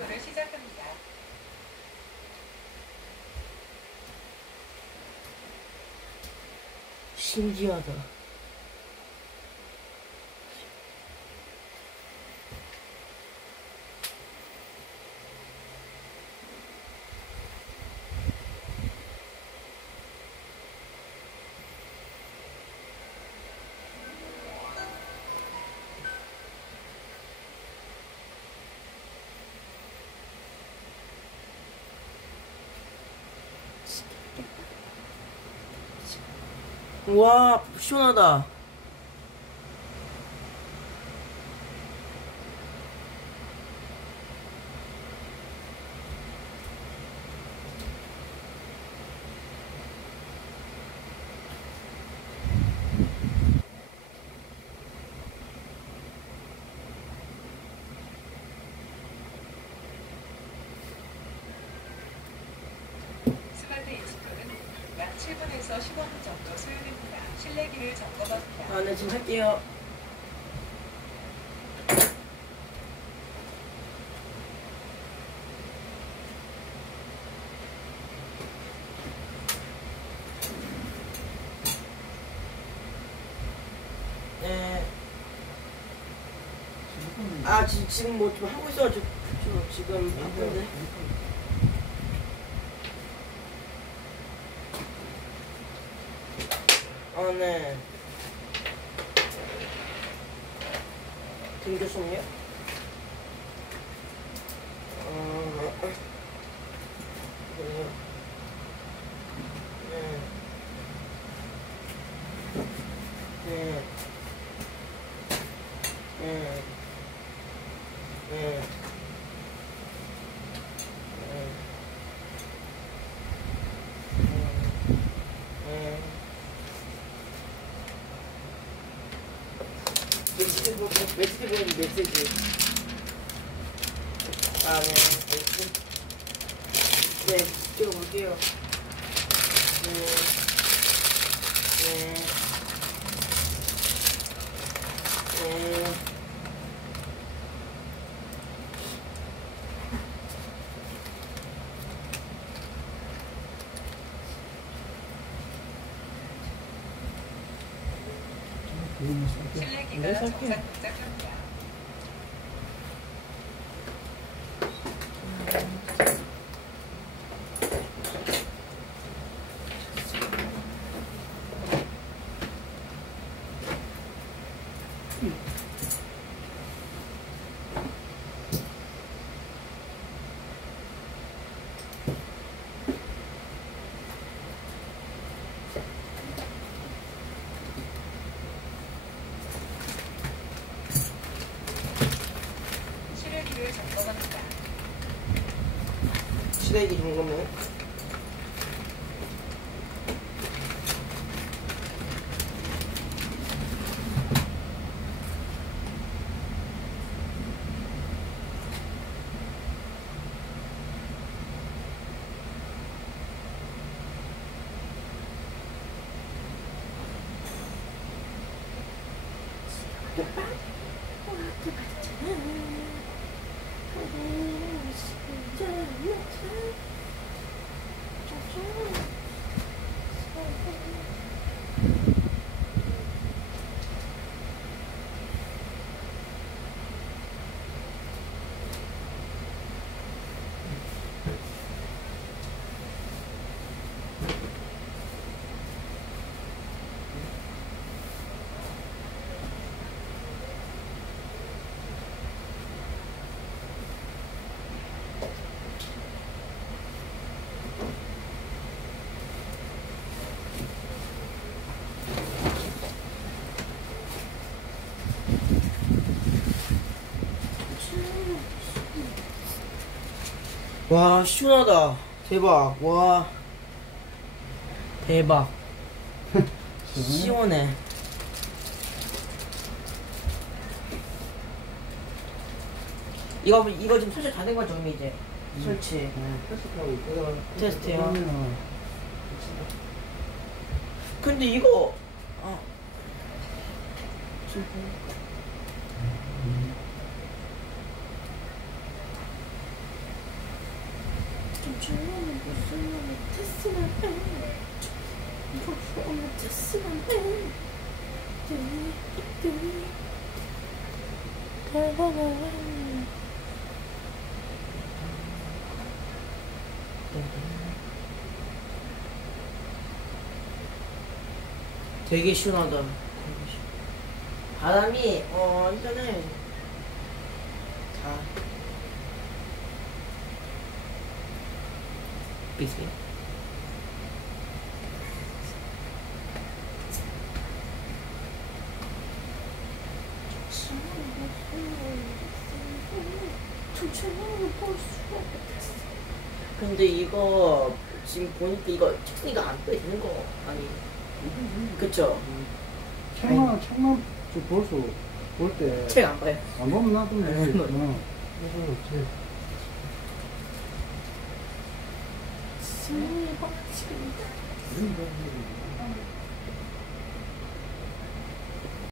투어를 시작합니다. 신기하다. 와, 시원하다. 스마트 인스톨은 약 7분에서 15분 정도 소요됩니다. 실내기를 점검합니다. 아, 네, 지금 할게요. 네. 아, 지금 뭐 좀 하고 있어가지고 지금 바쁜데. 아, 네. 등교송이요? 그래요. 네. 네. 네. 네. 메시지. 아, 네. 네, 찍어볼게요. 네. 네. 네. 실내기가 정상 동작합니다. 실내기를 점검합니다. 시래기 점검은 와, 시원하다. 대박. 와, 대박. 시원해. 이거 지금 설치 다 된 거죠, 이미 이제? 설치. 테스트요. 근데 이거, 되게 시원하다. 바람이 일단은 자 비슷해. 근데 이거 지금 보니까 이거 책상이가 안 빼지는 거 아니? 그쵸? 책만 저 볼수 볼 때 책 안 봐요. 안 보면 놔두면 돼. 뭐.